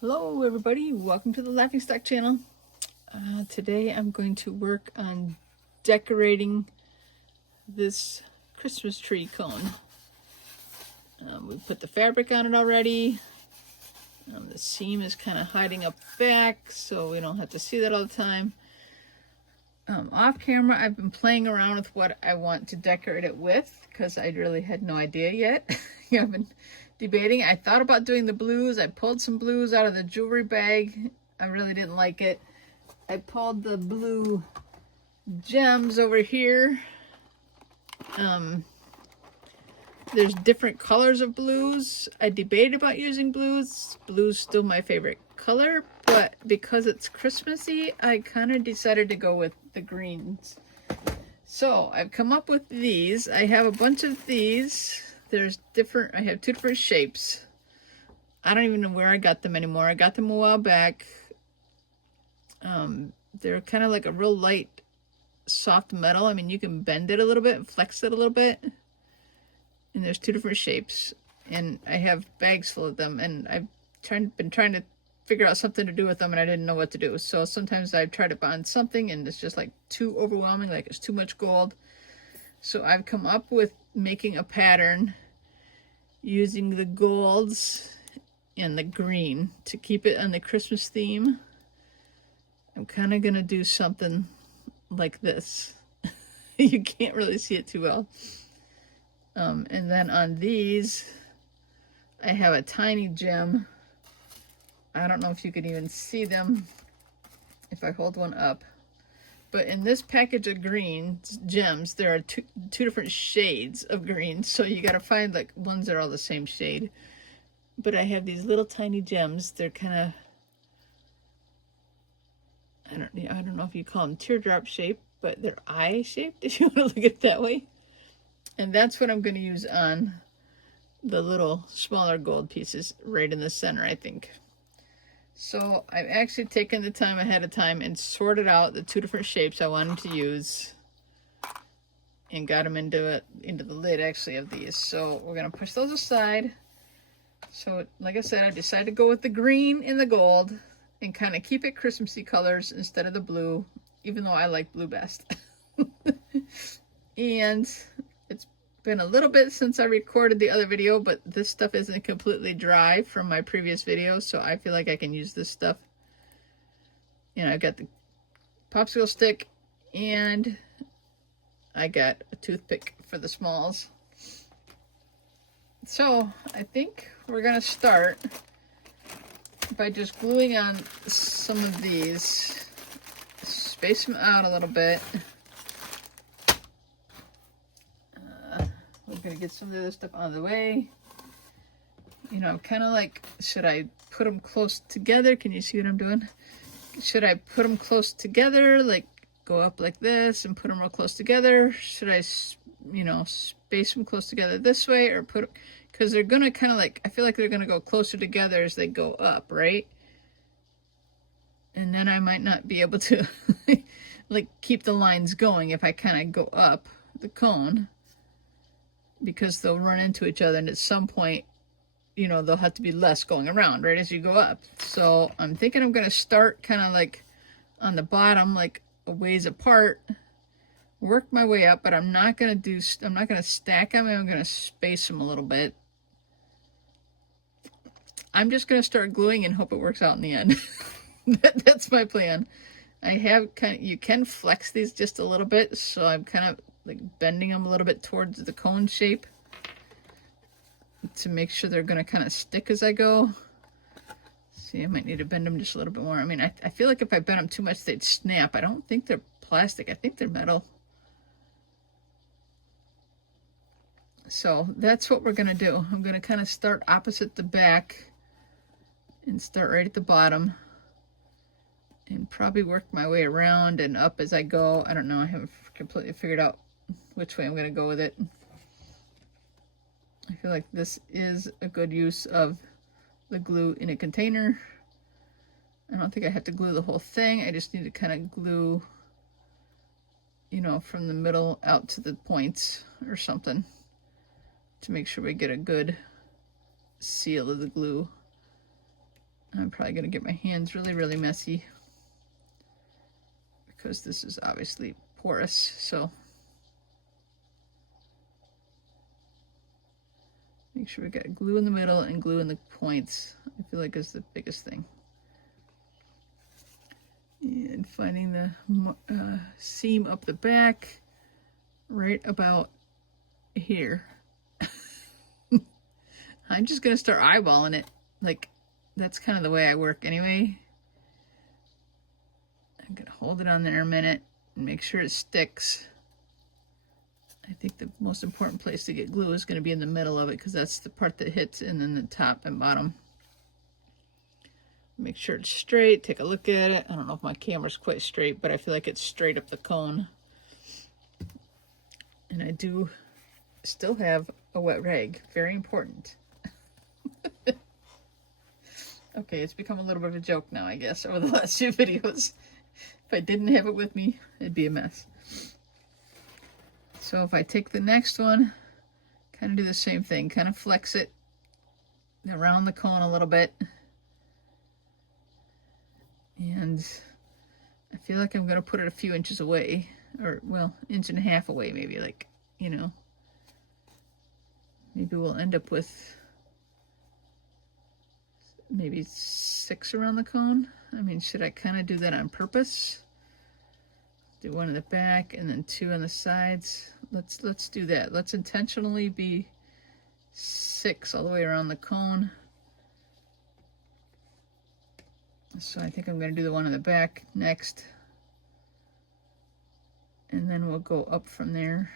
Hello everybody, welcome to the Laughing Stock channel. Today I'm going to work on decorating this Christmas tree cone. We put the fabric on it already. The seam is kind of hiding up back so we don't have to see that all the time. Off camera I've been playing around with what I want to decorate it with because I really had no idea yet. I've been debating. I thought about doing the blues. I pulled some blues out of the jewelry bag. I really didn't like it. I pulled the blue gems over here. There's different colors of blues. I debated about using blues. Blue's still my favorite color, but because it's Christmassy, I kind of decided to go with the greens. So I've come up with these. I have a bunch of these. I have two different shapes. I don't even know where I got them anymore. I got them a while back. They're kind of like a real light, soft metal. I mean, you can bend it a little bit and flex it a little bit. And there's two different shapes. And I have bags full of them. And I've been trying to figure out something to do with them, and I didn't know what to do. So sometimes I've tried to bond something, and it's just like too overwhelming, like it's too much gold. So I've come up with making a pattern using the golds and the green to keep it on the Christmas theme. I'm kind of going to do something like this. You can't really see it too well. And then on these, I have a tiny gem. I don't know if you can even see them if I hold one up. But in this package of green gems, there are two different shades of green. So you got to find like ones that are all the same shade. But I have these little tiny gems. They're kind of, I don't know if you call them teardrop shaped, but they're eye shaped if you want to look at it that way. And that's what I'm going to use on the little smaller gold pieces right in the center, I think. So I've actually taken the time ahead of time and sorted out the two different shapes I wanted to use and got them into the lid actually of these. So we're going to push those aside. So like I said, I decided to go with the green and the gold and kind of keep it Christmassy colors instead of the blue, even though I like blue best. And it's been a little bit since I recorded the other video, but this stuff isn't completely dry from my previous video, so I feel like I can use this stuff. You know, I've got the popsicle stick and I got a toothpick for the smalls. So I think we're gonna start by just gluing on some of these, space them out a little bit. We're gonna get some of this stuff out of the way. You know, kind of like, should I put them close together? Can you see what I'm doing? Should I put them close together, like go up like this and put them real close together? Should I, you know, space them close together this way, or because they're gonna kind of like, I feel like they're gonna go closer together as they go up, right? And then I might not be able to like keep the lines going if I kind of go up the cone, because they'll run into each other, and at some point, you know, there'll have to be less going around, right, as you go up. So I'm thinking I'm going to start kind of like on the bottom, like a ways apart, work my way up, but I'm not going to stack them. I'm going to space them a little bit. I'm just going to start gluing and hope it works out in the end. That's my plan. I have you can flex these just a little bit, so I'm kind of like bending them a little bit towards the cone shape to make sure they're going to kind of stick as I go. See, I might need to bend them just a little bit more. I mean, I feel like if I bend them too much, they'd snap. I don't think they're plastic. I think they're metal. So that's what we're going to do. I'm going to kind of start opposite the back and start right at the bottom and probably work my way around and up as I go. I don't know. I haven't completely figured out which way I'm going to go with it. I feel like this is a good use of the glue in a container. I don't think I have to glue the whole thing. I just need to kind of glue, you know, from the middle out to the points or something to make sure we get a good seal of the glue. I'm probably going to get my hands really, really messy because this is obviously porous, so make sure we got glue in the middle and glue in the points. I feel like is the biggest thing. And finding the seam up the back right about here. I'm just going to start eyeballing it. Like, that's kind of the way I work anyway. I'm going to hold it on there a minute and make sure it sticks. I think the most important place to get glue is going to be in the middle of it because that's the part that hits, and then the top and bottom. Make sure it's straight. Take a look at it. I don't know if my camera's quite straight, but I feel like it's straight up the cone. And I do still have a wet rag. Very important. Okay, it's become a little bit of a joke now, I guess, over the last few videos. If I didn't have it with me, it'd be a mess. So if I take the next one, kind of do the same thing. Kind of flex it around the cone a little bit. And I feel like I'm going to put it a few inches away. Or, well, inch and a half away maybe. Like, you know. Maybe we'll end up with maybe 6 around the cone. I mean, should I kind of do that on purpose? Do 1 in the back and then 2 on the sides. Let's do that. Let's intentionally be 6 all the way around the cone. So I think I'm going to do the 1 in the back next. And then we'll go up from there.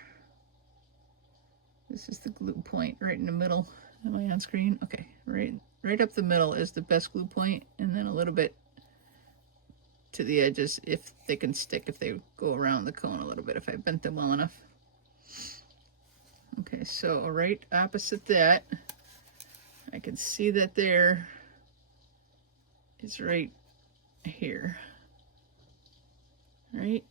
This is the glue point right in the middle. Am I on screen? Okay, right up the middle is the best glue point, and then a little bit to the edges if they can stick, if they go around the cone a little bit, if I bent them well enough. Okay, so right opposite that, I can see that there is right here. Right?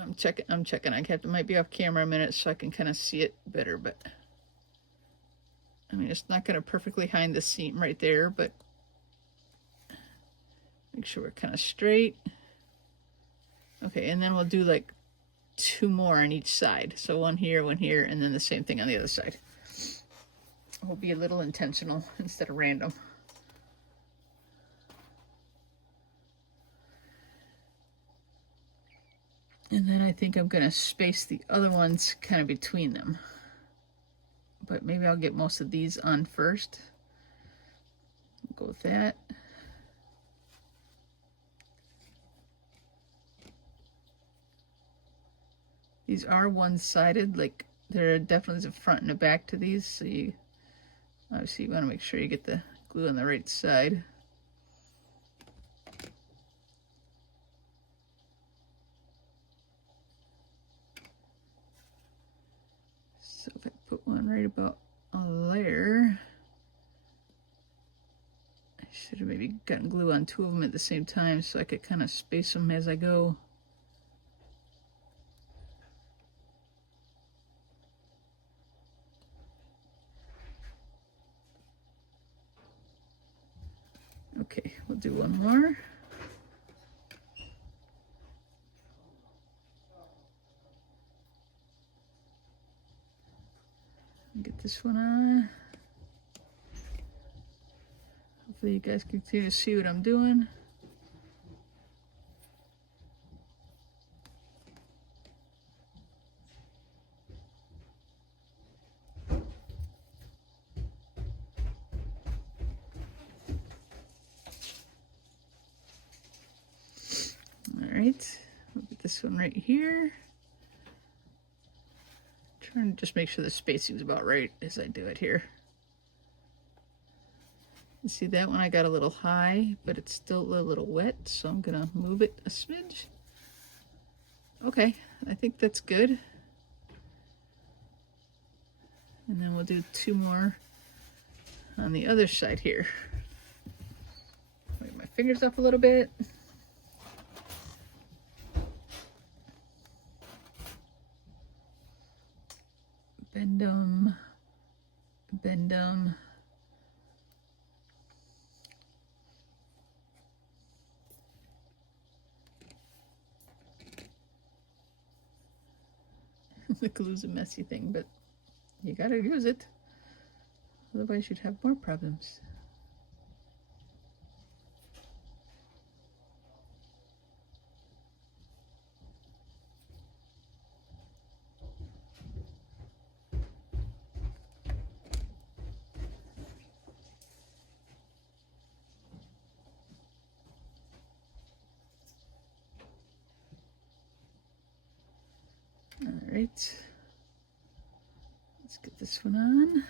I'm checking. I might be off camera a minute so I can kind of see it better, but I mean, it's not going to perfectly hide the seam right there, but make sure we're kind of straight. Okay, and then we'll do like 2 more on each side. So 1 here, 1 here, and then the same thing on the other side. We'll be a little intentional instead of random. And then I think I'm going to space the other ones kind of between them. But maybe I'll get most of these on first. We'll go with that. These are one-sided, like there are definitely a front and a back to these, so you obviously want to make sure you get the glue on the right side. So if I put one right about there, I should have maybe gotten glue on 2 of them at the same time so I could kind of space them as I go. Okay, we'll do 1 more. Get this one on. Hopefully you guys can continue to see what I'm doing. Alright, we'll get this one right here. Trying to just make sure the spacing's about right as I do it here. You see that one I got a little high, but it's still a little wet, so I'm gonna move it a smidge. Okay, I think that's good. And then we'll do 2 more on the other side here. Get my fingers up a little bit. Bend them. The glue's a messy thing, but you gotta use it. Otherwise you'd have more problems. All right, let's get this one on.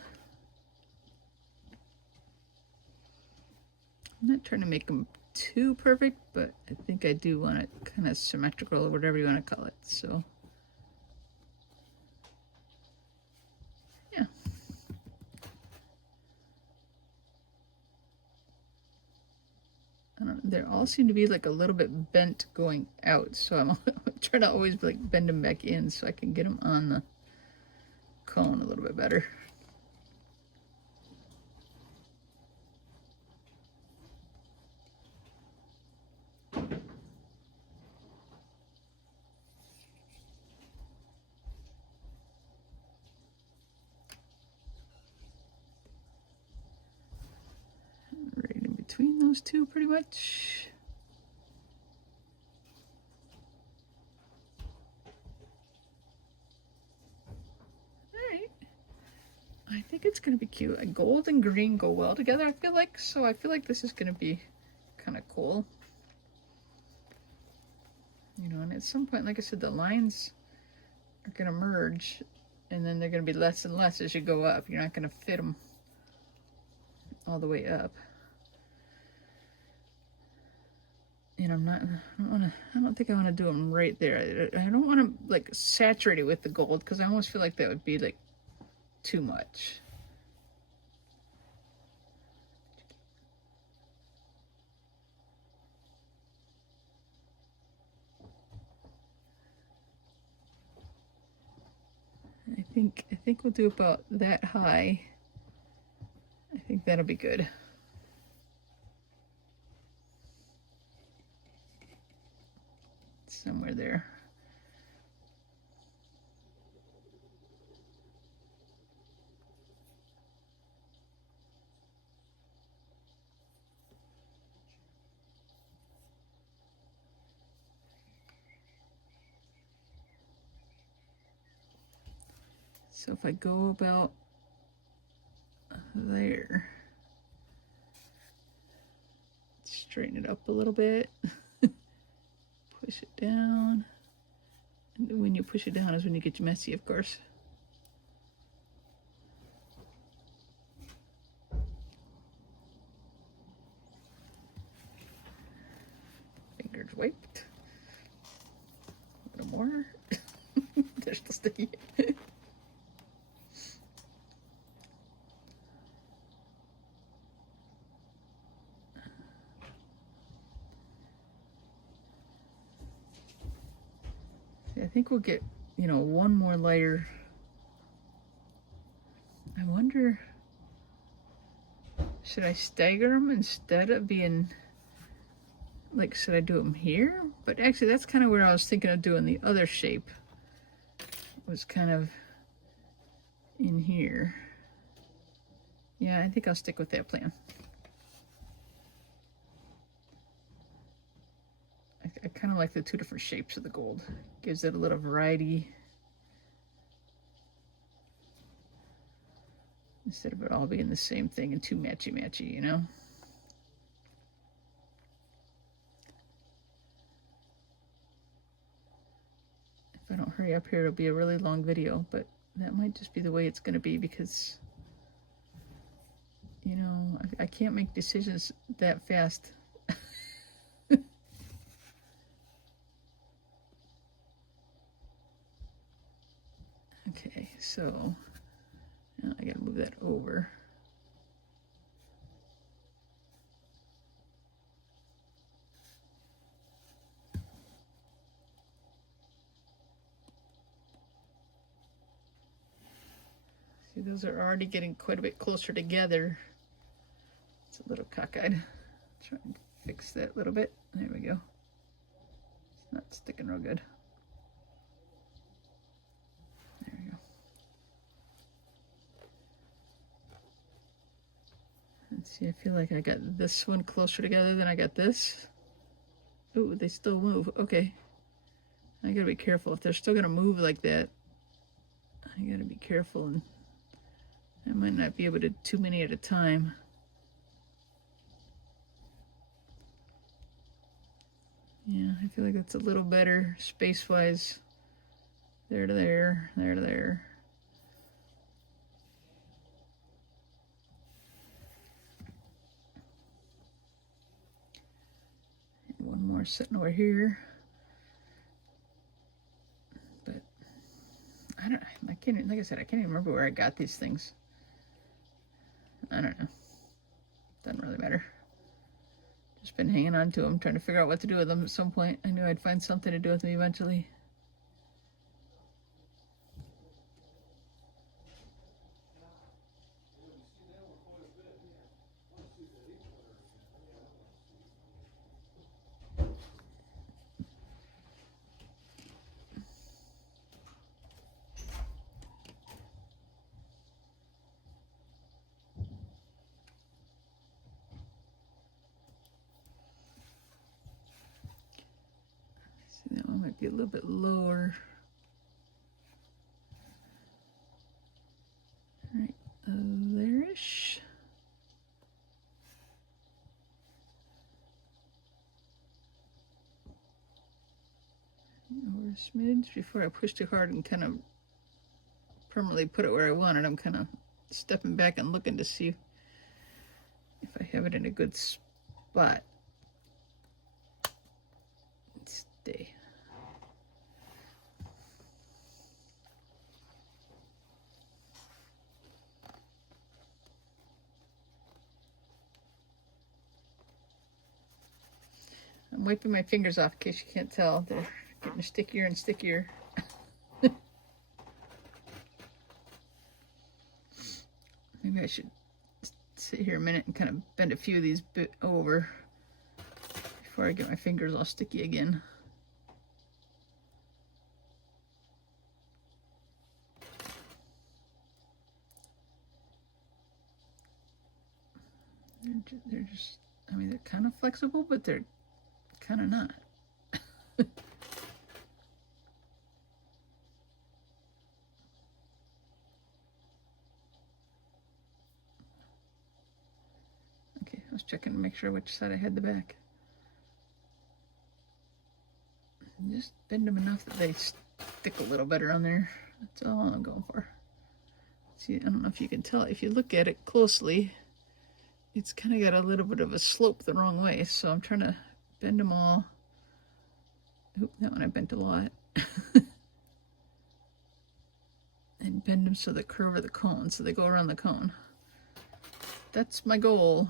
I'm not trying to make them too perfect, but I think I do want it kind of symmetrical or whatever you want to call it. So yeah. I don't know, they all seem to be like a little bit bent going out, so I'm trying to always like bend them back in so I can get them on the cone a little bit better. Right in between those two pretty much. I think it's going to be cute. A gold and green go well together, I feel like. So I feel like this is going to be kind of cool. You know, and at some point, like I said, the lines are going to merge. And then they're going to be less and less as you go up. You're not going to fit them all the way up. And I don't think I want to do them right there. I don't want to like saturate it with the gold because I almost feel like that would be like too much. I think we'll do about that high. I think that'll be good. Somewhere there. So if I go about there, straighten it up a little bit, push it down. And when you push it down is when you get messy, of course. Fingers wiped. A little more. They're still sticky. I think we'll get, you know, one more layer. I wonder, should I stagger them instead of being, like, should I do them here? But actually, that's kind of where I was thinking of doing the other shape. Was kind of in here. Yeah, I think I'll stick with that plan. I kind of like the two different shapes of the gold. Gives it a little variety. Instead of it all being the same thing and too matchy-matchy, you know? If I don't hurry up here, it'll be a really long video, but that might just be the way it's going to be because, you know, I can't make decisions that fast. Okay, so now I gotta move that over. See, those are already getting quite a bit closer together. It's a little cockeyed. Try and fix that a little bit. There we go. It's not sticking real good. Let's see, I feel like I got this one closer together than I got this. Ooh, they still move. Okay. I gotta be careful. If they're still gonna move like that, I gotta be careful, and I might not be able to do too many at a time. Yeah, I feel like that's a little better space-wise. There to there, there to there. And one more sitting over here. But I can't, like I said, I can't even remember where I got these things. I don't know. Doesn't really matter. Just been hanging on to them, trying to figure out what to do with them at some point. I knew I'd find something to do with them eventually. See, that one might be a little bit lower. All right, there-ish. Over a smidge before I push too hard and kind of permanently put it where I want it. I'm kind of stepping back and looking to see if I have it in a good spot. Stay. I'm wiping my fingers off in case you can't tell. They're getting stickier and stickier. Maybe I should sit here a minute and kind of bend a few of these bit over before I get my fingers all sticky again. They're just, I mean, they're kind of flexible, but they're kind of not. Okay, I was checking to make sure which side I had the back. Just bend them enough that they stick a little better on there. That's all I'm going for. See, I don't know if you can tell. If you look at it closely, it's kind of got a little bit of a slope the wrong way. So I'm trying to bend them all. Oop, that one I bent a lot. And bend them so they curve the cone, so they go around the cone. That's my goal.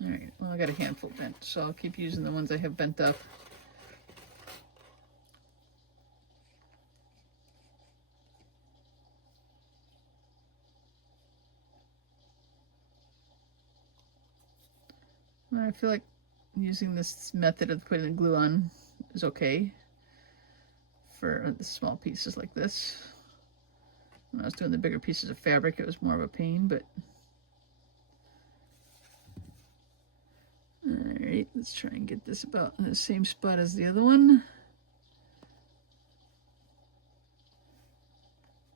All right, well, I got a handful bent, so I'll keep using the ones I have bent up. I feel like using this method of putting the glue on is okay for the small pieces like this. When I was doing the bigger pieces of fabric, it was more of a pain, but... Alright, let's try and get this about in the same spot as the other one.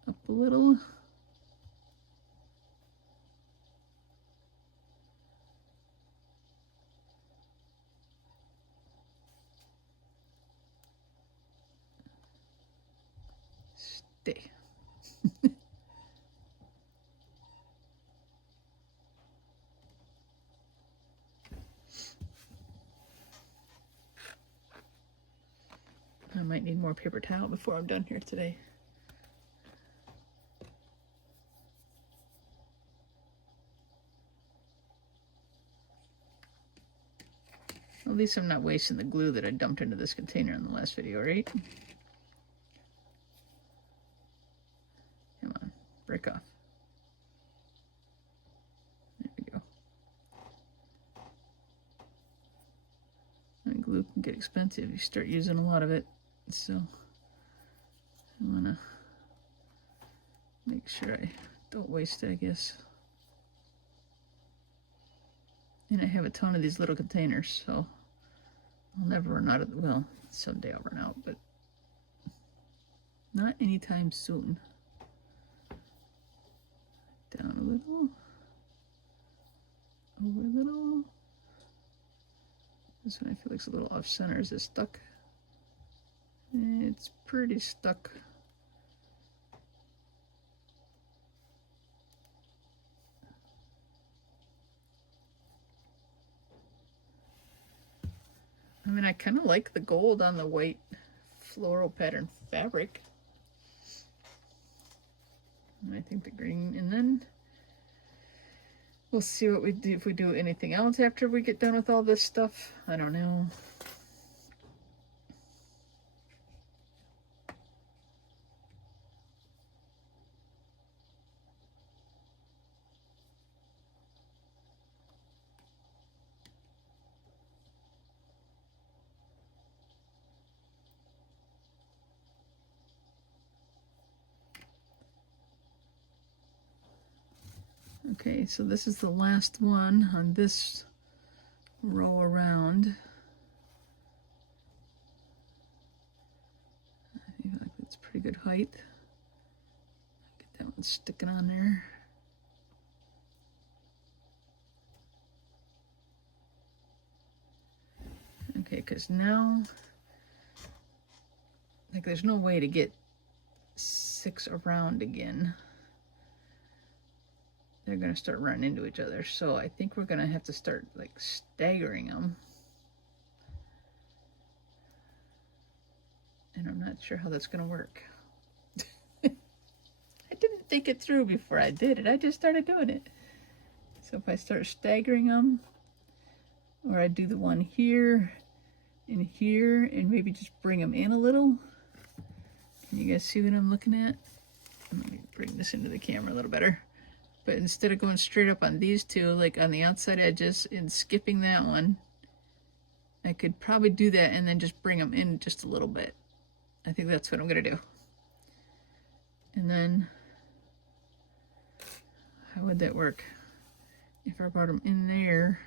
Up a little. Stay. I might need more paper towel before I'm done here today. At least I'm not wasting the glue that I dumped into this container in the last video, right? glue can get expensive. You start using a lot of it. So I'm gonna make sure I don't waste it, I guess. And I have a ton of these little containers, so I'll never run out of, well, someday I'll run out, but not anytime soon. Down a little, over a little. This one I feel like it's a little off center. Is it stuck? It's pretty stuck. I mean, I kind of like the gold on the white floral pattern fabric. And I think the green, and then we'll see what we do, if we do anything else after we get done with all this stuff. I don't know. Okay, so this is the last one on this row around. I feel like that's pretty good height. Get that one sticking on there. Okay, because now, like, there's no way to get 6 around again. They're gonna start running into each other, so I think we're gonna have to start like staggering them. And I'm not sure how that's gonna work. I didn't think it through before I did it. I just started doing it. So if I start staggering them, or I do the one here and here, and maybe just bring them in a little. Can you guys see what I'm looking at? Let me bring this into the camera a little better. But instead of going straight up on these two, like on the outside edges and skipping that one, I could probably do that and then just bring them in just a little bit. I think that's what I'm gonna do. And then, how would that work? If I brought them in there,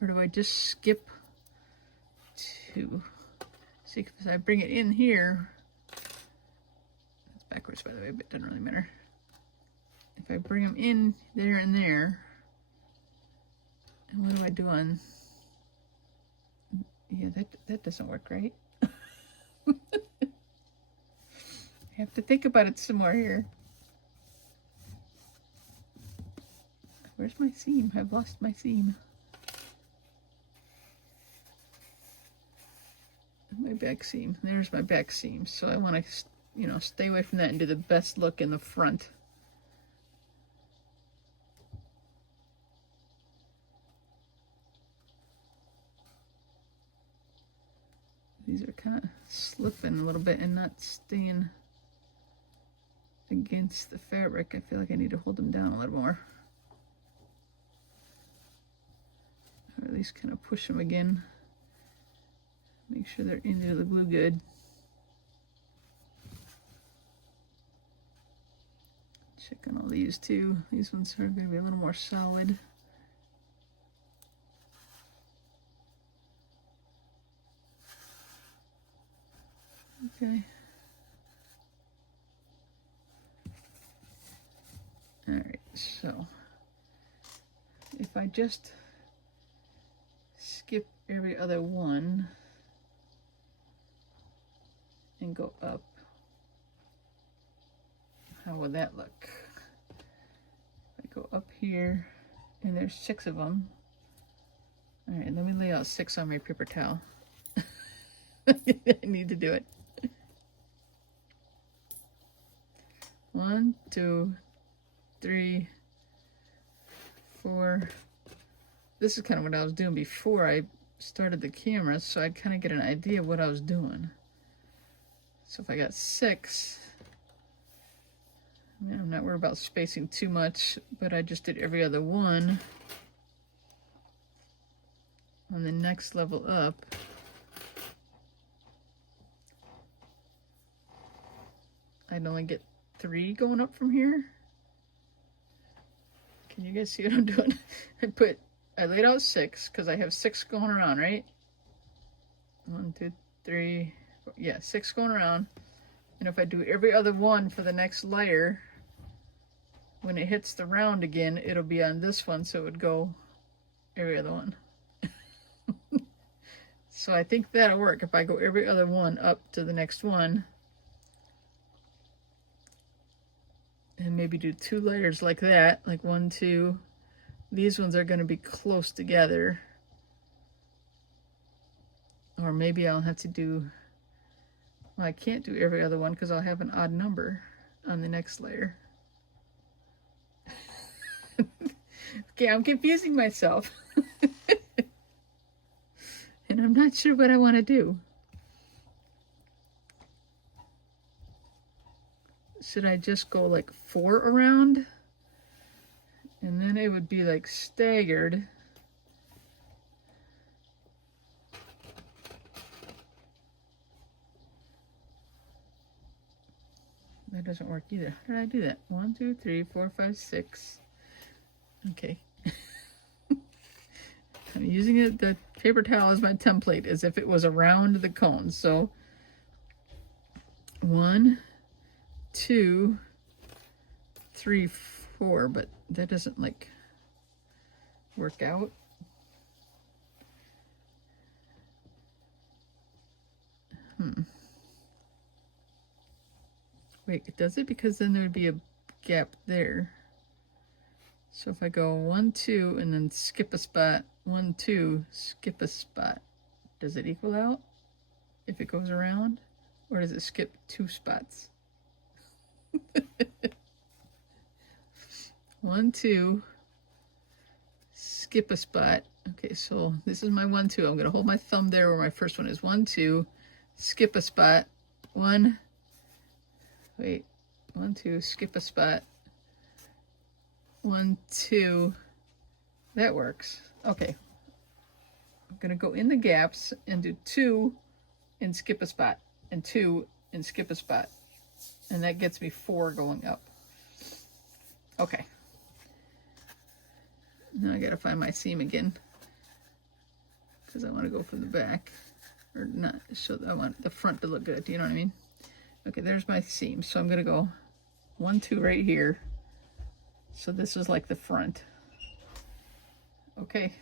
or do I just skip 2? See, if I bring it in here, backwards by the way, but it doesn't really matter. If I bring them in there and there, and what do I do on, yeah, that doesn't work right. I have to think about it some more here. Where's my seam? I've lost my seam. My back seam. There's my back seam. So I want to, you know, stay away from that and do the best look in the front. These are kind of slipping a little bit and not staying against the fabric. I feel like I need to hold them down a little more. Or at least kind of push them again. Make sure they're into the glue good. Check on all these too. These ones are going to be a little more solid. Okay. All right, so if I just skip every other one and go up, how would that look? I go up here, and there's 6 of them. All right, let me lay out 6 on my paper towel. I need to do it. 1, 2, 3, 4. This is kind of what I was doing before I started the camera, so I'd kind of get an idea of what I was doing. So if I got 6, I mean, I'm not worried about spacing too much, but I just did every other one. on the next level up, I'd only get 3 going up from here. Can you guys see what I'm doing? I laid out 6 because I have 6 going around, right? 1, 2, 3, 4, yeah, 6 going around. And if I do every other one for the next layer, when it hits the round again, it'll be on this one, so it would go every other one. So I think that'll work if I go every other one up to the next one. And maybe do 2 layers like that, like 1, 2. These ones are going to be close together. Or maybe I'll have to do, well, I can't do every other one because I'll have an odd number on the next layer. Okay, I'm confusing myself. And I'm not sure what I want to do. Should I just go like 4 around? And then it would be like staggered. That doesn't work either. How did I do that? 1, 2, 3, 4, 5, 6. Okay. I'm using the paper towel as my template, as if it was around the cone. So 1, 2, 3, 4, but that doesn't like work out. Wait, does it? Because then there would be a gap there. So if I go 1, 2, and then skip a spot, 1, 2, skip a spot, does it equal out if it goes around? Or does it skip 2 spots? 1, 2, skip a spot. Okay, so this is my 1, 2. I'm going to hold my thumb there where my first one is. 1, 2, skip a spot. 1, 2, skip a spot. 1, 2, that works. Okay, I'm gonna go in the gaps and do 2 and skip a spot, and 2 and skip a spot, and that gets me 4 going up. Okay, now I gotta find my seam again because I want to go from the back, or not. So I want the front to look good. Do you know what I mean? Okay, there's my seam. So I'm gonna go 1, 2 right here. So this is like the front. Okay.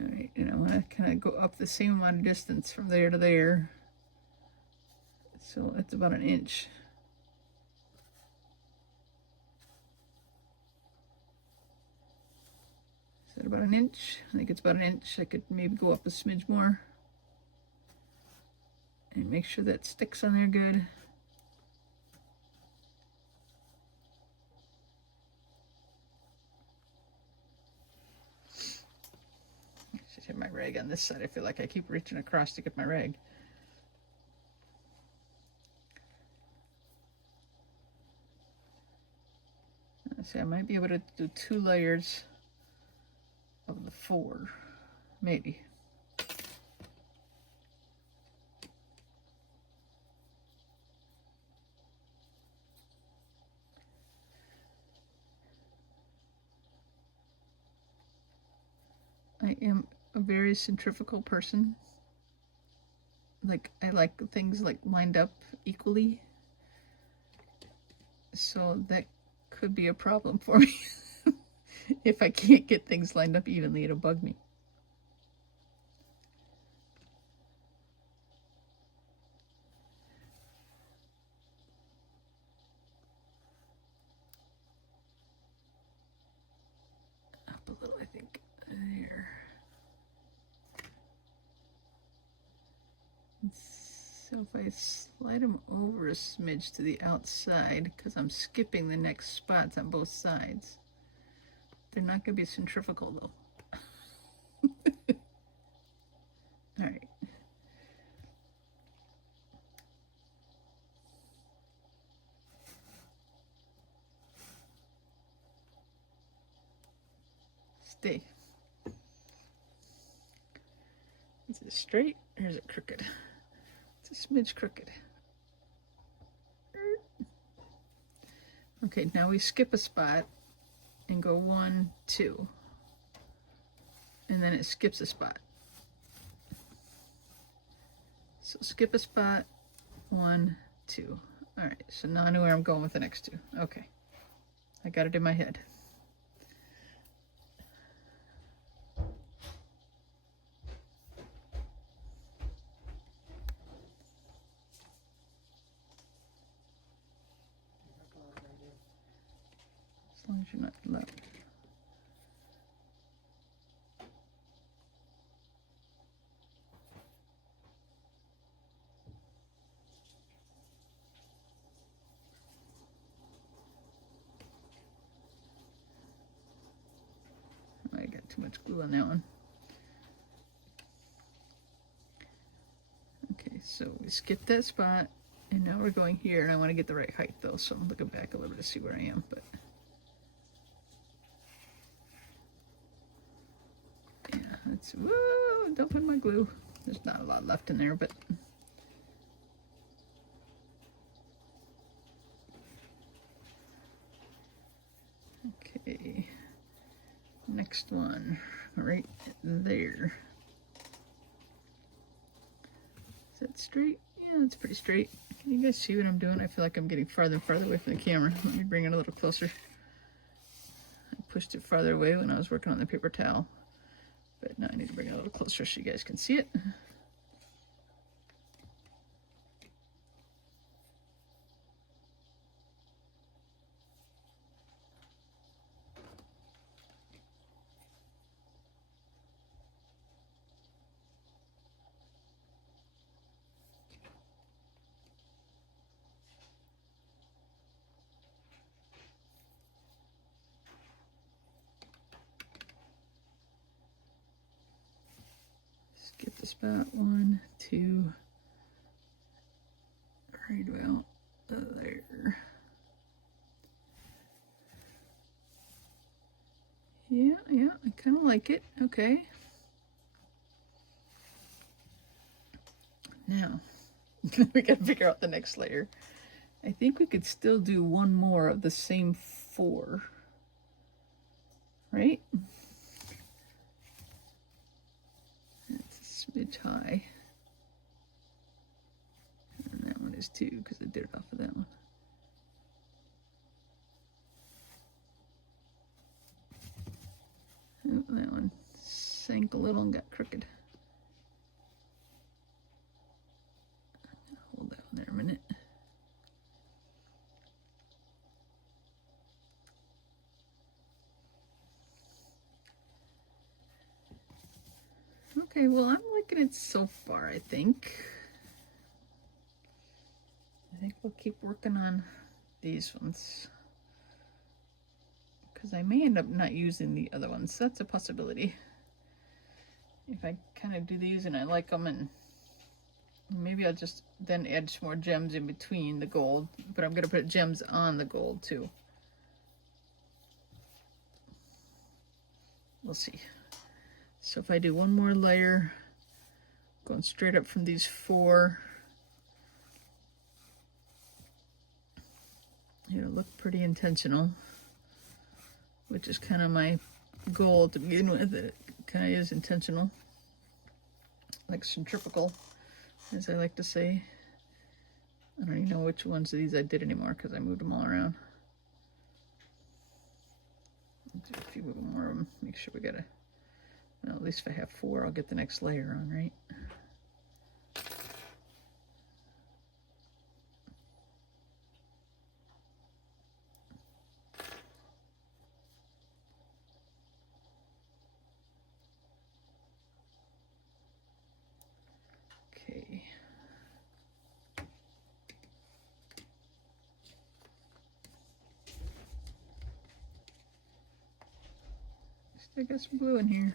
All right, and I want to kind of go up the same amount of distance from there to there. So it's about 1 inch. Is that about 1 inch? I think it's about 1 inch. I could maybe go up a smidge more. And make sure that sticks on there good. I should have my rag on this side. I feel like I keep reaching across to get my rag. See, I might be able to do 2 layers of the 4, maybe. I am a very centrifugal person. Like, I like things like lined up equally. So that could be a problem for me. If I can't get things lined up evenly, it'll bug me. Up a little, I think. There. So if I slide them over a smidge to the outside, because I'm skipping the next spots on both sides, they're not going to be centrifugal though. All right. Stay. Is it straight or is it crooked? It's a smidge crooked. Okay, now we skip a spot and go 1, 2. And then it skips a spot. So skip a spot, 1, 2. All right, so now I know where I'm going with the next 2. Okay, I got it in my head. As long as you're not low. I got too much glue on that one. Okay, so we skipped that spot, and now we're going here, and I want to get the right height though, so I'm looking back a little bit to see where I am, but yeah, that's, whoa, don't put my glue. There's not a lot left in there, but okay, next one, right there. Is that straight? Yeah, it's pretty straight. Can you guys see what I'm doing? I feel like I'm getting farther and farther away from the camera. Let me bring it a little closer. I pushed it farther away when I was working on the paper towel, but now I need to bring it a little closer so you guys can see it. Skip the spot, 1, 2, right about there. Yeah, I kind of like it. Okay. Now, we got to figure out the next layer. I think we could still do one more of the same 4. Right? It's a smidge high. And that one is too, because I did it off of that one. Oh, that one sank a little and got crooked. Hold that one there a minute. Okay, well, I'm liking it so far, I think. I think we'll keep working on these ones, because I may end up not using the other ones. That's a possibility. If I kind of do these and I like them, and maybe I'll just then add some more gems in between the gold, but I'm going to put gems on the gold too. We'll see. So if I do one more layer, going straight up from these 4, it'll look pretty intentional, which is kind of my goal to begin with. It kind of is intentional, like centrifugal, as I like to say. I don't even know which ones of these I did anymore because I moved them all around. Let's do a few more of them. Make sure we got a, well, at least if I have 4, I'll get the next layer on, right? Okay. I got some glue in here.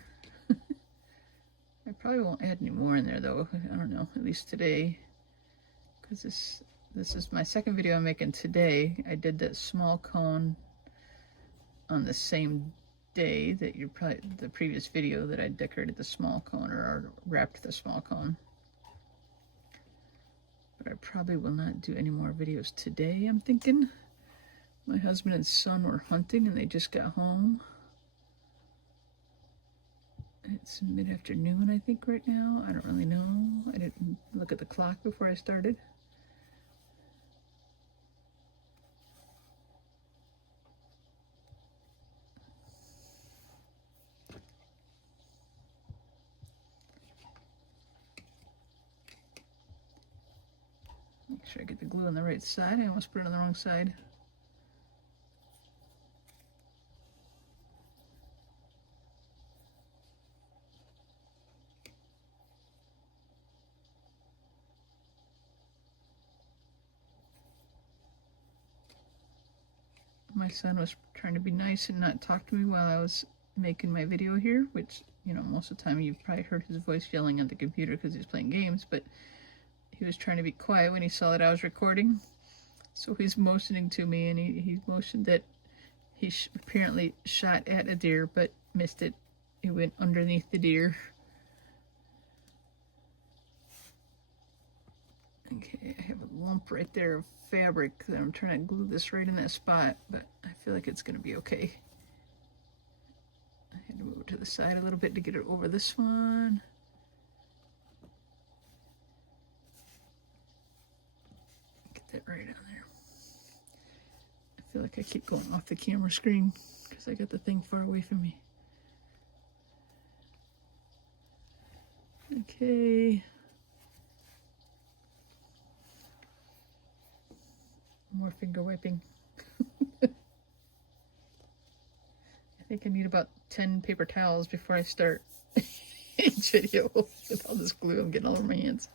I probably won't add any more in there though. I don't know, at least today. Because this is my second video I'm making today. I did that small cone on the same day that you probably, the previous video that I decorated the small cone or wrapped the small cone. But I probably will not do any more videos today, I'm thinking. My husband and son were hunting and they just got home. It's mid-afternoon, I think, right now. I don't really know. I didn't look at the clock before I started. Make sure I get the glue on the right side. I almost put it on the wrong side. My son was trying to be nice and not talk to me while I was making my video here, which, you know, most of the time you've probably heard his voice yelling at the computer because he's playing games, but he was trying to be quiet when he saw that I was recording. So he's motioning to me, and he motioned that he apparently shot at a deer but missed it. It went underneath the deer. Okay, I have a lump right there of fabric that I'm trying to glue this right in that spot, but I feel like it's going to be okay. I had to move it to the side a little bit to get it over this one. Get that right on there. I feel like I keep going off the camera screen because I got the thing far away from me. Okay. More finger wiping. I think I need about 10 paper towels before I start each video with all this glue I'm getting all over my hands.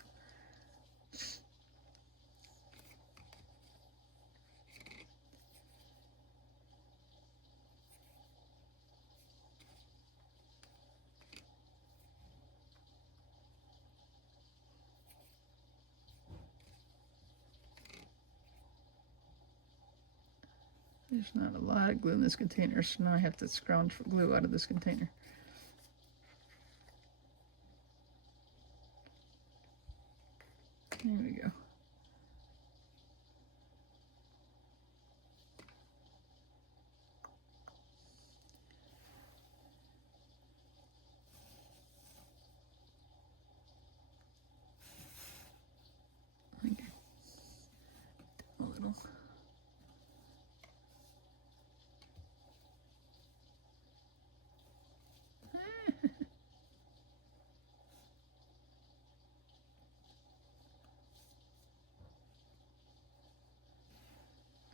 There's not a lot of glue in this container, so now I have to scrounge for glue out of this container. There we go. Okay. A little.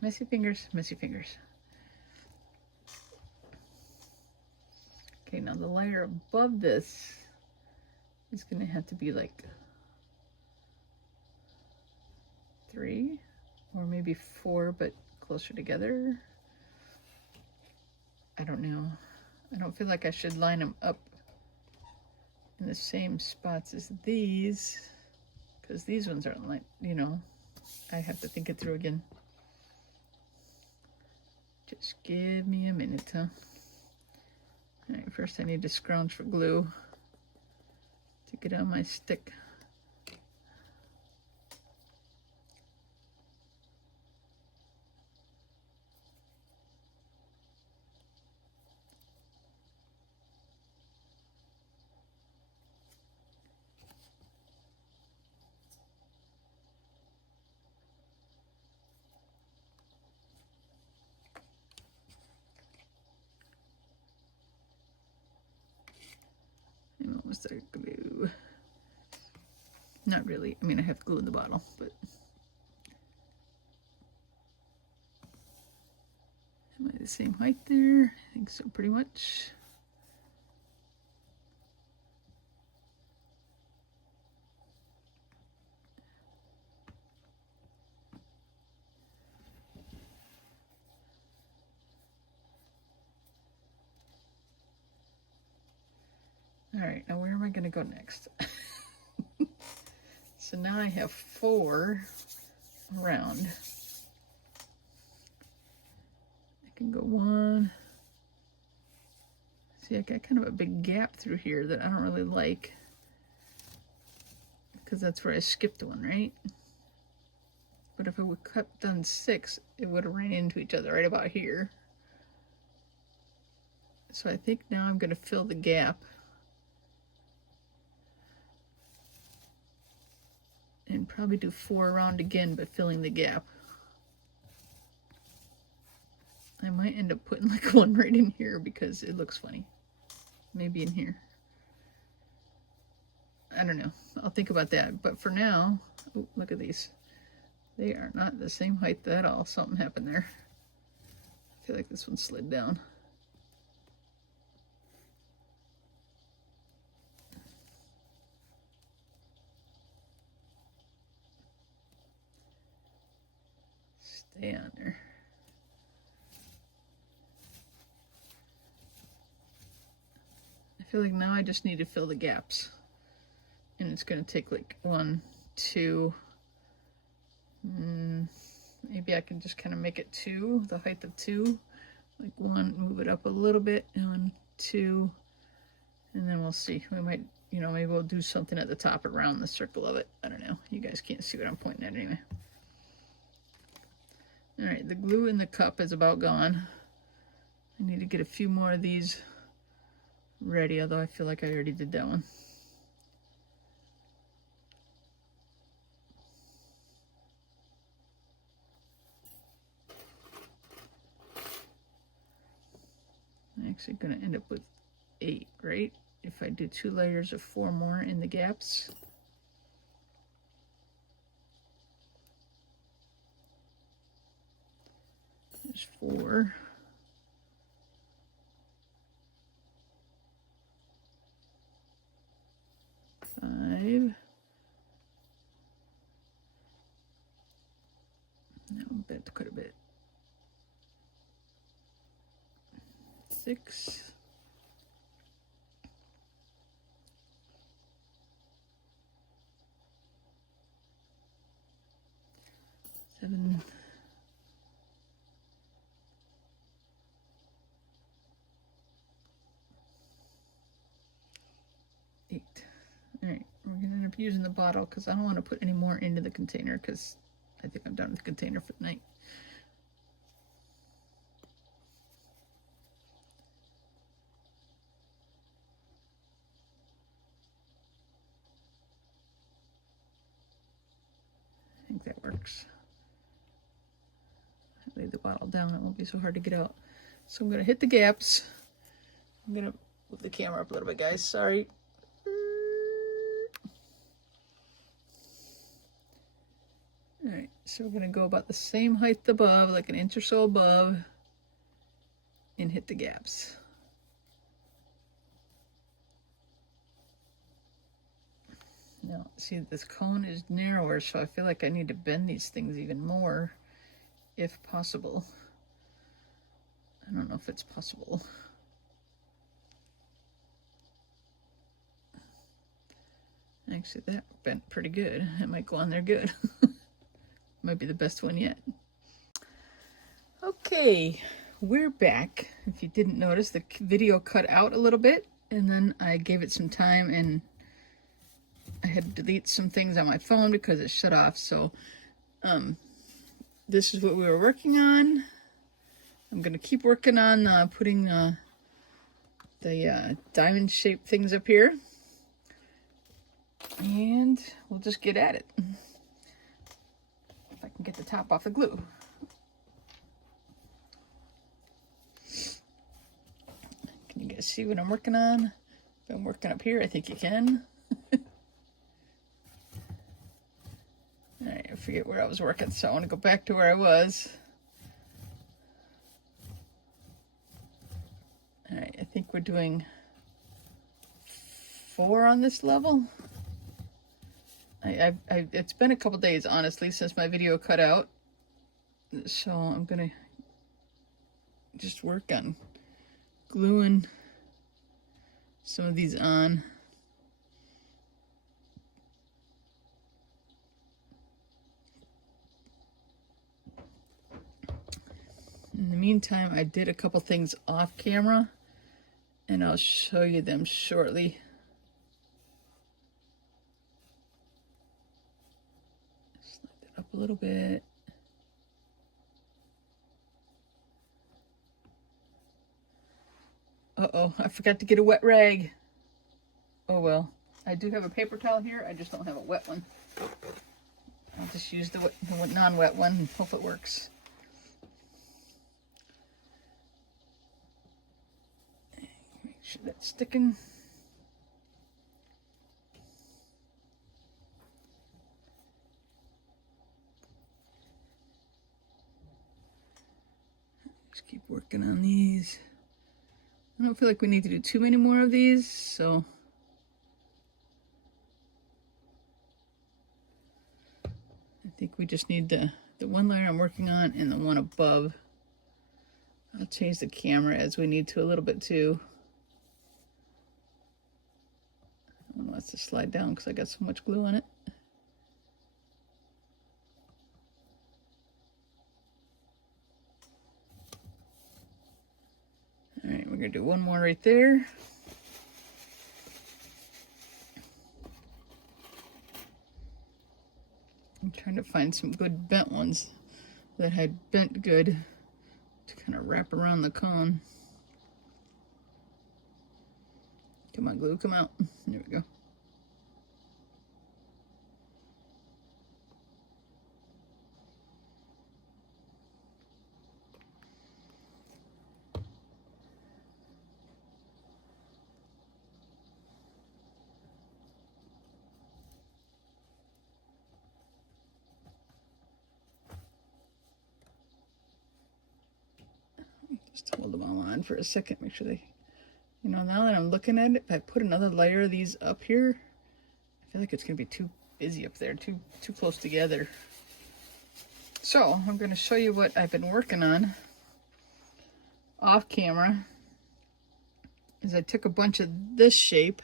Messy fingers, messy fingers. Okay, now the layer above this is going to have to be like 3 or maybe 4, but closer together. I don't know. I don't feel like I should line them up in the same spots as these, because these ones aren't like, you know, I have to think it through again. Just give me a minute, huh? All right, first I need to scrounge for glue to get on my stick. And what was the glue? Not really. I mean, I have glue in the bottle, but am I the same height there? I think so, pretty much. All right, now where am I going to go next? So now I have 4 around. I can go 1. See, I got kind of a big gap through here that I don't really like, because that's where I skipped one, right? But if I would cut done 6, it would have ran into each other right about here. So I think now I'm going to fill the gap. And probably do 4 around again, but filling the gap. I might end up putting like 1 right in here because it looks funny. Maybe in here. I don't know. I'll think about that. But for now, oh, look at these. They are not the same height at all. Something happened there. I feel like this one slid down. Stay on there. I feel like now I just need to fill the gaps. And it's going to take like 1, 2. Maybe I can just kind of make it 2, the height of 2. Like 1, move it up a little bit. 1, 2. And then we'll see. We might, you know, maybe we'll do something at the top around the circle of it. I don't know. You guys can't see what I'm pointing at anyway. All right, the glue in the cup is about gone. I need to get a few more of these ready, although I feel like I already did that one. I'm actually going to end up with 8, right? If I do 2 layers of 4 more in the gaps. There's 4. No, a bit, quite a bit. 6. 7. 8. All right, we're gonna end up using the bottle because I don't want to put any more into the container because I think I'm done with the container for the night. I think that works. Lay the bottle down, it won't be so hard to get out. So I'm gonna hit the gaps. I'm gonna move the camera up a little bit, guys. Sorry. All right, so we're gonna go about the same height above, like an inch or so above, and hit the gaps. Now, see, this cone is narrower, so I feel like I need to bend these things even more, if possible. I don't know if it's possible. Actually, that bent pretty good. It might go on there good. Might be the best one yet. Okay, we're back. If you didn't notice, the video cut out a little bit, and then I gave it some time, and I had to delete some things on my phone because it shut off. So this is what we were working on. I'm gonna keep working on putting the diamond shaped things up here, and we'll just get at it. If I can get the top off the glue. Can you guys see what I'm working on? If I'm working up here, I think you can. Alright, I forget where I was working, so I want to go back to where I was. Alright, I think we're doing 4 on this level. It's been a couple days, honestly, since my video cut out. So I'm gonna just work on gluing some of these on. In the meantime, I did a couple things off camera, and I'll show you them shortly. Slide that up a little bit. Uh-oh, I forgot to get a wet rag. Oh well. I do have a paper towel here, I just don't have a wet one. I'll just use the non-wet one and hope it works. Make sure that's sticking. Just keep working on these. I don't feel like we need to do too many more of these, so I think we just need the one layer I'm working on and the one above. I'll change the camera as we need to a little bit too. That one wants to slide down because I got so much glue on it. All right, we're gonna do one more right there. I'm trying to find some good bent ones that had bent good to kind of wrap around the cone. Come on, glue, come out. There we go. Just hold them all on for a second, make sure they, you know, now that I'm looking at it, if I put another layer of these up here, I feel like it's gonna be too busy up there, too close together. So I'm gonna show you what I've been working on off camera. Is I took a bunch of this shape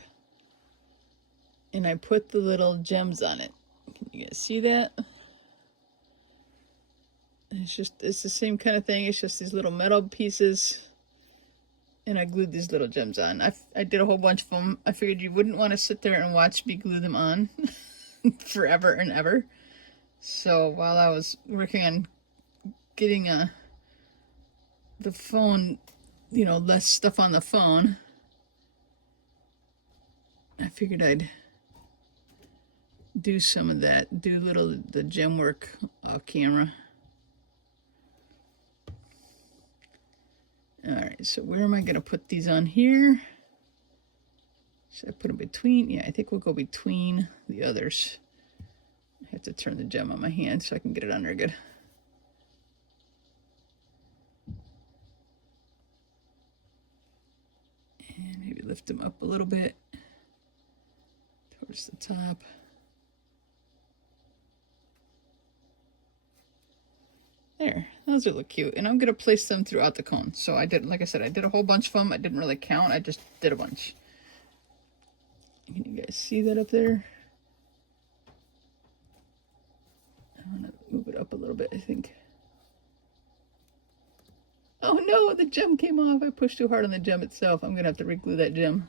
and I put the little gems on it. Can you guys see that? It's the same kind of thing. It's just these little metal pieces, and I glued these little gems on. I did a whole bunch of them. I figured you wouldn't want to sit there and watch me glue them on forever and ever. So while I was working on getting the phone, you know, less stuff on the phone, I figured I'd do some of that, do the gem work off camera. All right, so where am I going to put these on here? Should I put them between? Yeah, I think we'll go between the others. I have to turn the gem on my hand so I can get it on there good. And maybe lift them up a little bit towards the top. There, those will look cute. And I'm going to place them throughout the cone. So I did, like I said, I did a whole bunch of them. I didn't really count. I just did a bunch. Can you guys see that up there? I'm going to move it up a little bit, I think. Oh no, the gem came off. I pushed too hard on the gem itself. I'm going to have to re-glue that gem.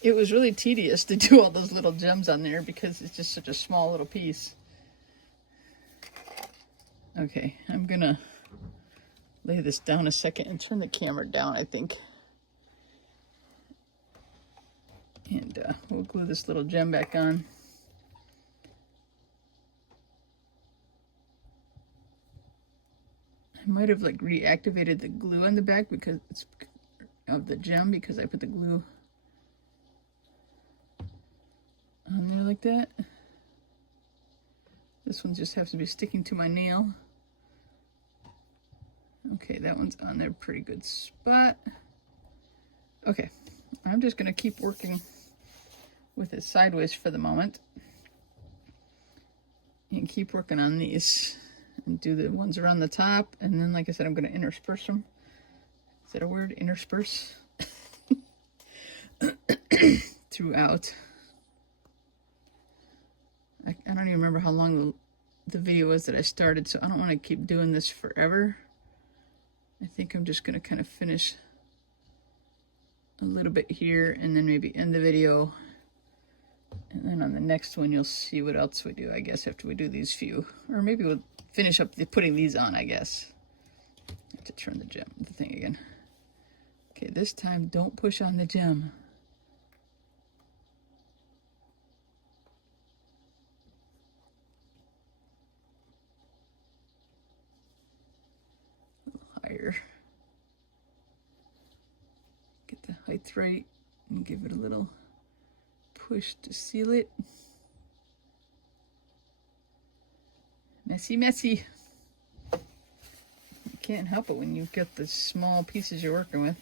It was really tedious to do all those little gems on there because it's just such a small little piece. Okay, I'm gonna lay this down a second and turn the camera down, I think. And we'll glue this little gem back on. I might have like reactivated the glue on the back because it's of the gem because I put the glue on there like that. This one just has to be sticking to my nail. Okay, that one's on there, pretty good spot. Okay, I'm just gonna keep working with it sideways for the moment. And keep working on these. And do the ones around the top. And then, like I said, I'm gonna intersperse them. Is that a word? Intersperse? throughout. I don't even remember how long the video was that I started, so I don't want to keep doing this forever. I think I'm just going to kind of finish a little bit here and then maybe end the video. And then on the next one, you'll see what else we do, I guess, after we do these few. Or maybe we'll finish up putting these on, I guess. I have to turn the thing again. Okay, this time don't push on the gem. Higher. Get the height right and give it a little push to seal it. Messy, messy. You can't help it when you've got the small pieces you're working with.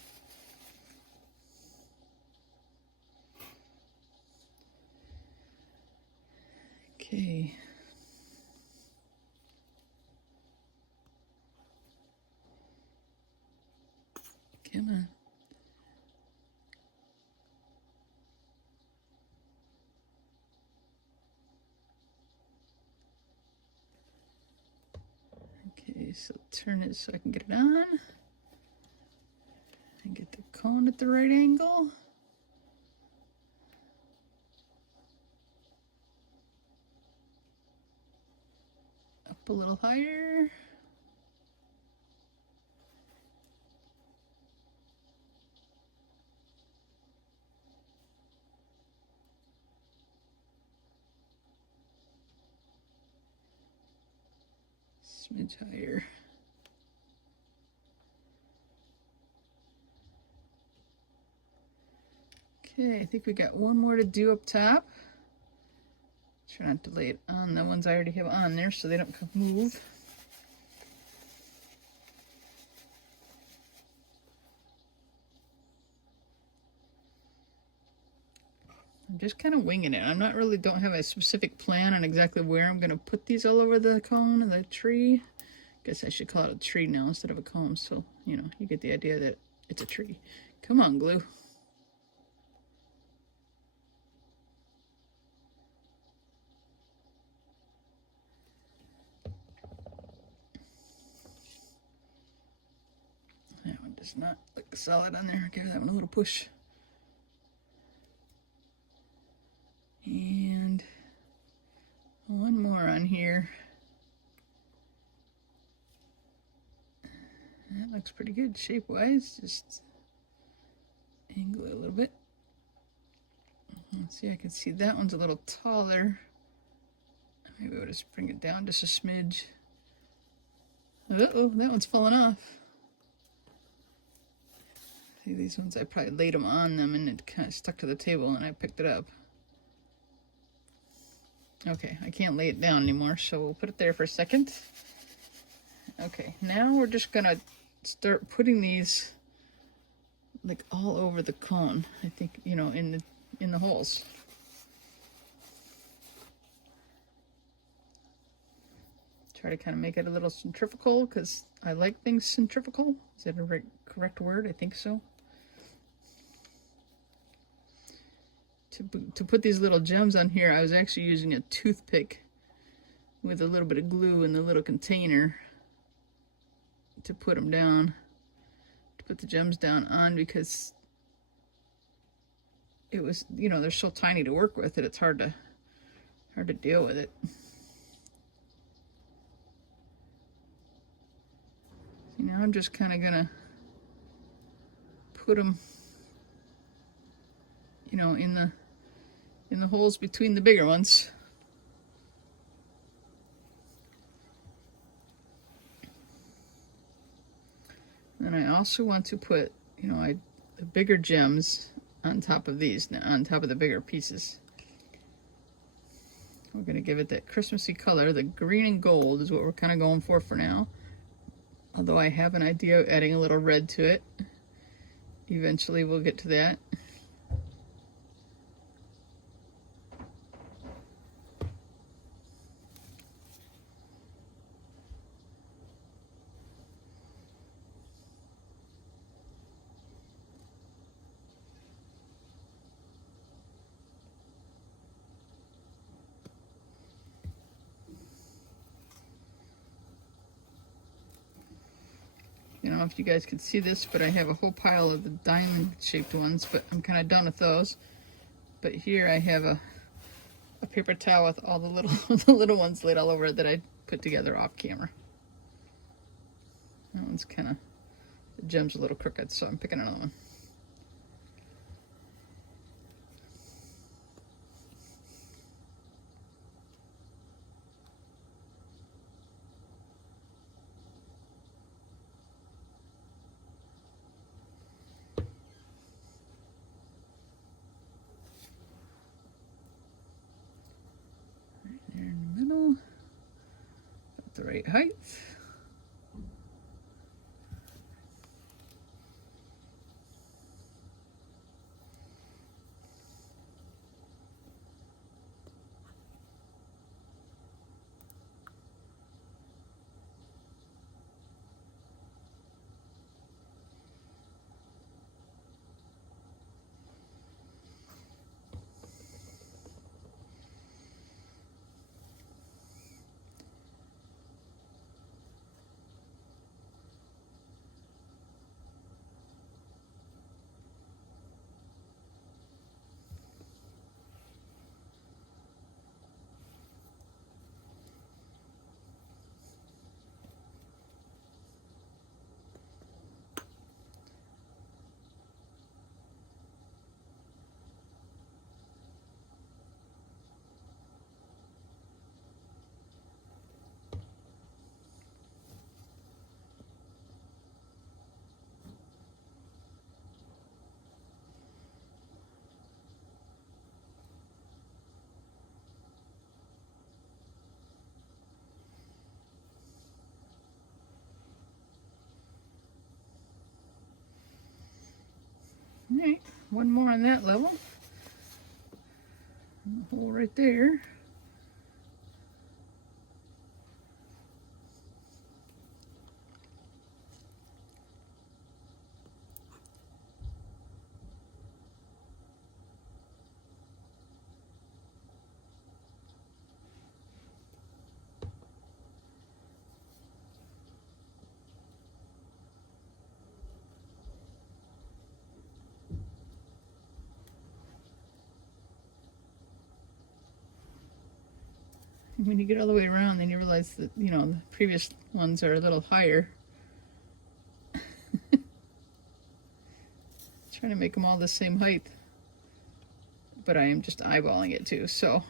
Okay. Come on. Okay, so turn it so I can get it on. And get the cone at the right angle. Up a little higher. Smidge higher. Okay, I think we got one more to do up top. Try not to lay it on the ones I already have on there so they don't move. I'm just kind of winging it. I'm not really, don't have a specific plan on exactly where I'm going to put these all over the cone and the tree. Guess I should call it a tree now instead of a cone, so, you know, you get the idea that it's a tree. Come on, glue. That one does not look solid on there. Give that one a little push. And one more on here. That looks pretty good shape-wise. Just angle it a little bit. Let's see, I can see that one's a little taller. Maybe we'll just bring it down just a smidge. Uh-oh, that one's falling off. See, these ones, I probably laid them on them and it kind of stuck to the table and I picked it up. Okay, I can't lay it down anymore, so we'll put it there for a second. Okay, now we're just gonna start putting these like all over the cone. I think, you know, in the holes. Try to kind of make it a little centrifugal because I like things centrifugal. Is that a correct word? I think so. To put these little gems on here, I was actually using a toothpick with a little bit of glue in the little container to put them down, to put the gems down on, because it was, you know, they're so tiny to work with that it's hard to deal with it. See, now I'm just kind of gonna put them, you know, in the holes between the bigger ones. And I also want to put, you know, the bigger gems on top of these, on top of the bigger pieces. We're going to give it that Christmassy color. The green and gold is what we're kind of going for now. Although I have an idea of adding a little red to it. Eventually we'll get to that. know if you guys can see this, but I have a whole pile of the diamond shaped ones, but I'm kind of done with those. But here I have a paper towel with all the little the little ones laid all over it that I put together off camera. That one's kind of, the gem's a little crooked, so I'm picking another one. Right there in the middle, about the right height. Alright, one more on that level. A hole right there. When you get all the way around, then you realize that, you know, the previous ones are a little higher. Trying to make them all the same height, but I am just eyeballing it too, so.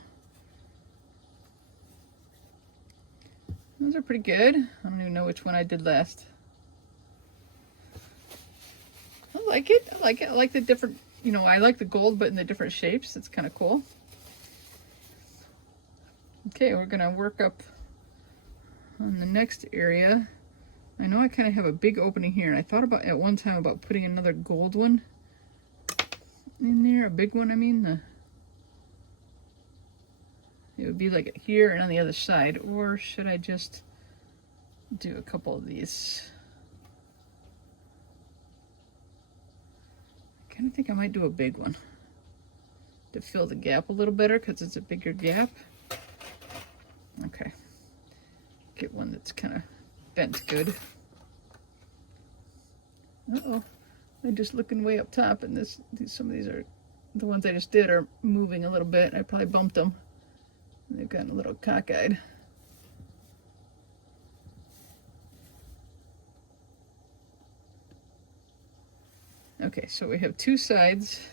Those are pretty good. I don't even know which one I did last. I like it. I like it. I like the different, you know, I like the gold, but in the different shapes. It's kind of cool. Okay, we're gonna work up on the next area. I know I kind of have a big opening here, and I thought about at one time about putting another gold one in there, a big one, I mean. It would be like here and on the other side, or should I just do a couple of these? I kind of think I might do a big one to fill the gap a little better because it's a bigger gap. Okay, get one that's kind of bent good. Uh-oh, I'm just looking way up top, and some of these are, the ones I just did are moving a little bit. I probably bumped them. They've gotten a little cockeyed. Okay, so we have two sides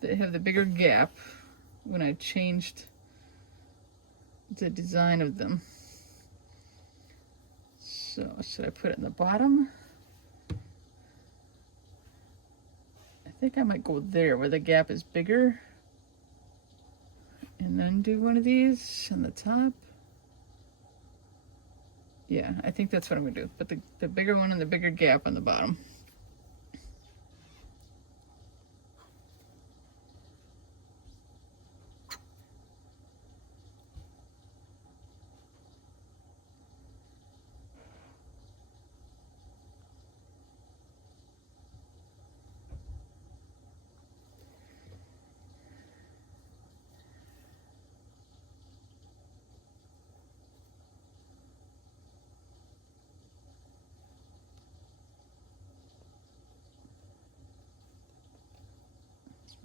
that have the bigger gap when I changed the design of them. So should I put it in the bottom? I think I might go there where the gap is bigger. And then do one of these on the top. Yeah, I think that's what I'm gonna do. Put the bigger one and the bigger gap on the bottom.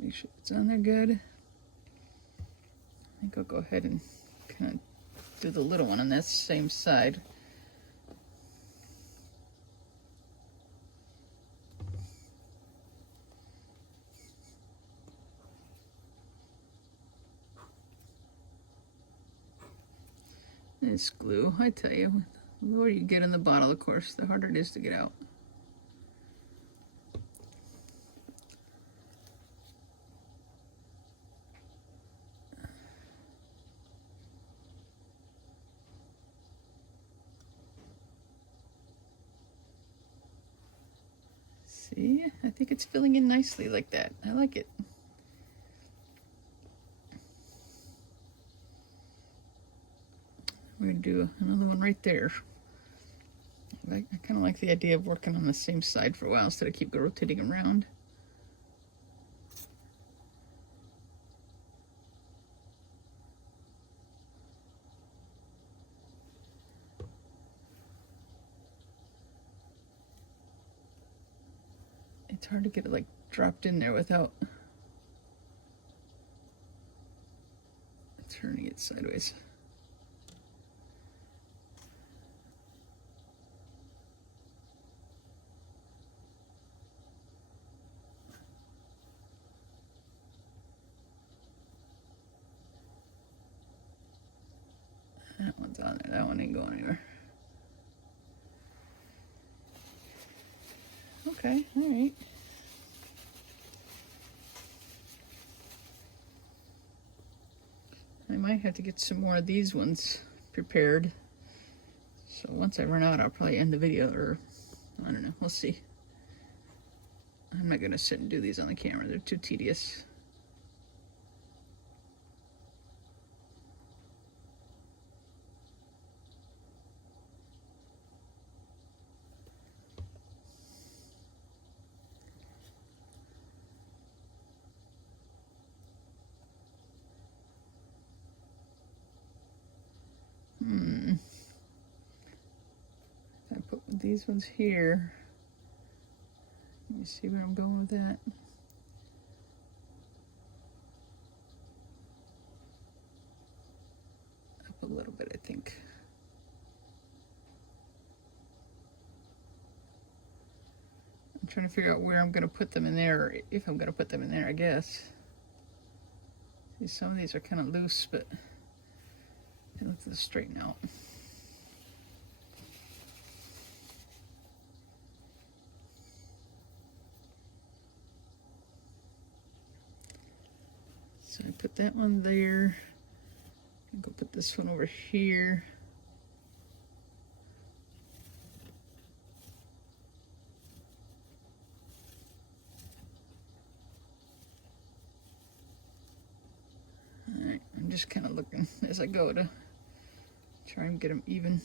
Make sure it's on there good. I think I'll go ahead and kind of do the little one on that same side. This glue, I tell you, the lower you get in the bottle, of course, the harder it is to get out. See, I think it's filling in nicely like that. I like it. We're gonna do another one right there. I kind of like the idea of working on the same side for a while instead of keep rotating around. It's hard to get it like dropped in there without turning it sideways. That one's on there. That one ain't going anywhere. Okay, all right. I might have to get some more of these ones prepared. So once I run out, I'll probably end the video, or I don't know, we'll see. I'm not gonna sit and do these on the camera. They're too tedious. I put these ones here. Let me see where I'm going with that. Up a little bit, I think. I'm trying to figure out where I'm going to put them in there, or if I'm going to put them in there, I guess. See, some of these are kind of loose, but they look to straighten out. So I put that one there. I'll go put this one over here. All right, I'm just kind of looking as I go to try and get them even.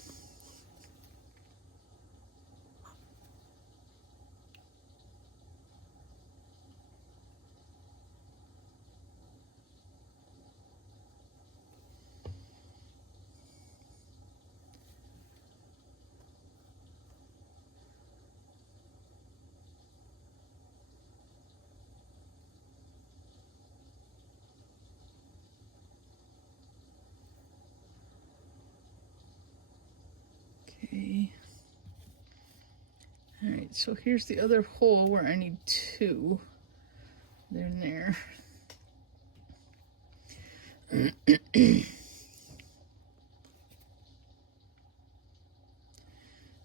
Okay. All right, so here's the other hole where I need two. They're in there.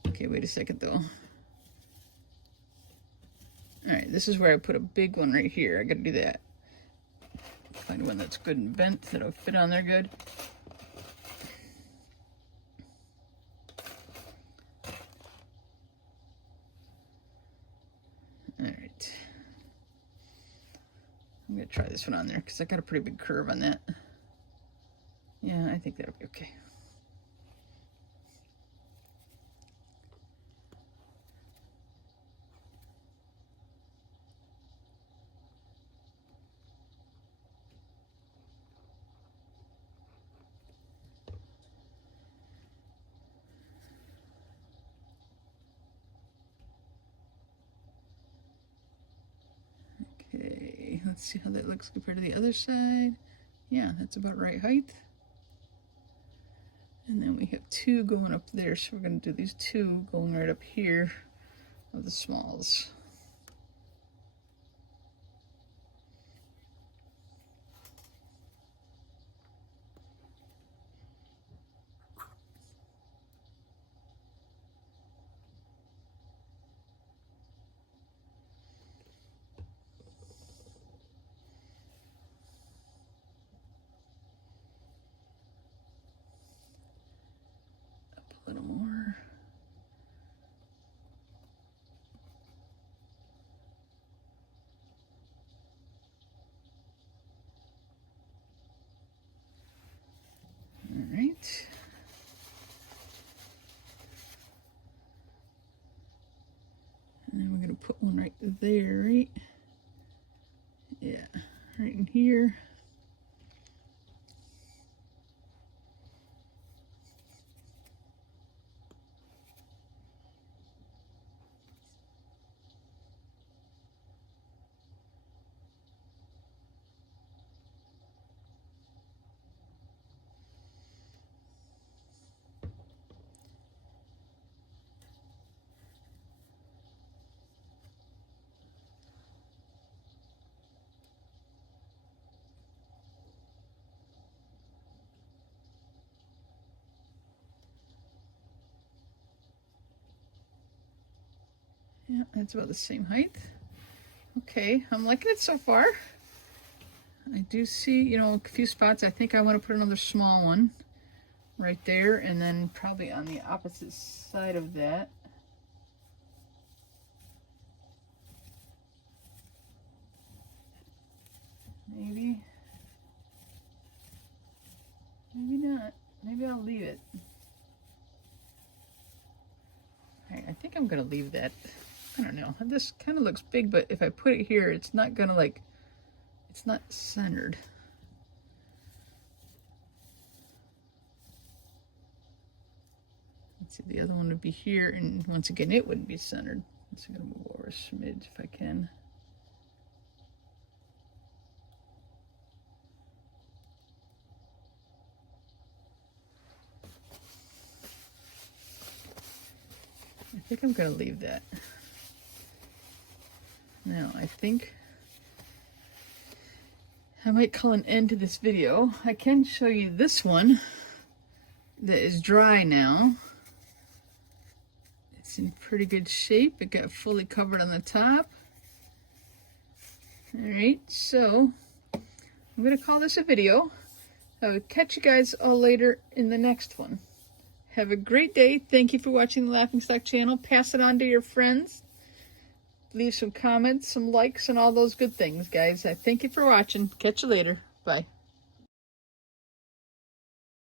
Okay, wait a second though. All right, this is where I put a big one right here. I gotta do that. Find one that's good and bent that'll fit on there good. All right. I'm gonna try this one on there because I got a pretty big curve on that. Yeah, I think that'll be okay. Let's see how that looks compared to the other side. Yeah, that's about right height. And then we have 2 going up there, so we're going to do these 2 going right up here of the smalls. A little more. All right. And then we're going to put one right there, right? Yeah, right in here. Yeah, that's about the same height. Okay, I'm liking it so far. I do see, you know, a few spots. I think I want to put another small one right there, and then probably on the opposite side of that. Maybe. Maybe not. Maybe I'll leave it. Alright, I think I'm gonna leave that. I don't know. This kind of looks big, but if I put it here, it's not gonna like, it's not centered. Let's see, the other one would be here, and once again, it wouldn't be centered. So I'm gonna move over a smidge if I can. I think I'm gonna leave that. Now, I think I might call an end to this video. I can show you this one that is dry now. It's in pretty good shape. It got fully covered on the top. Alright, so I'm gonna call this a video. I will catch you guys all later in the next one. Have a great day. Thank you for watching the Laughingstock channel. Pass it on to your friends. Leave some comments, some likes, and all those good things, guys. I thank you for watching. Catch you later. Bye.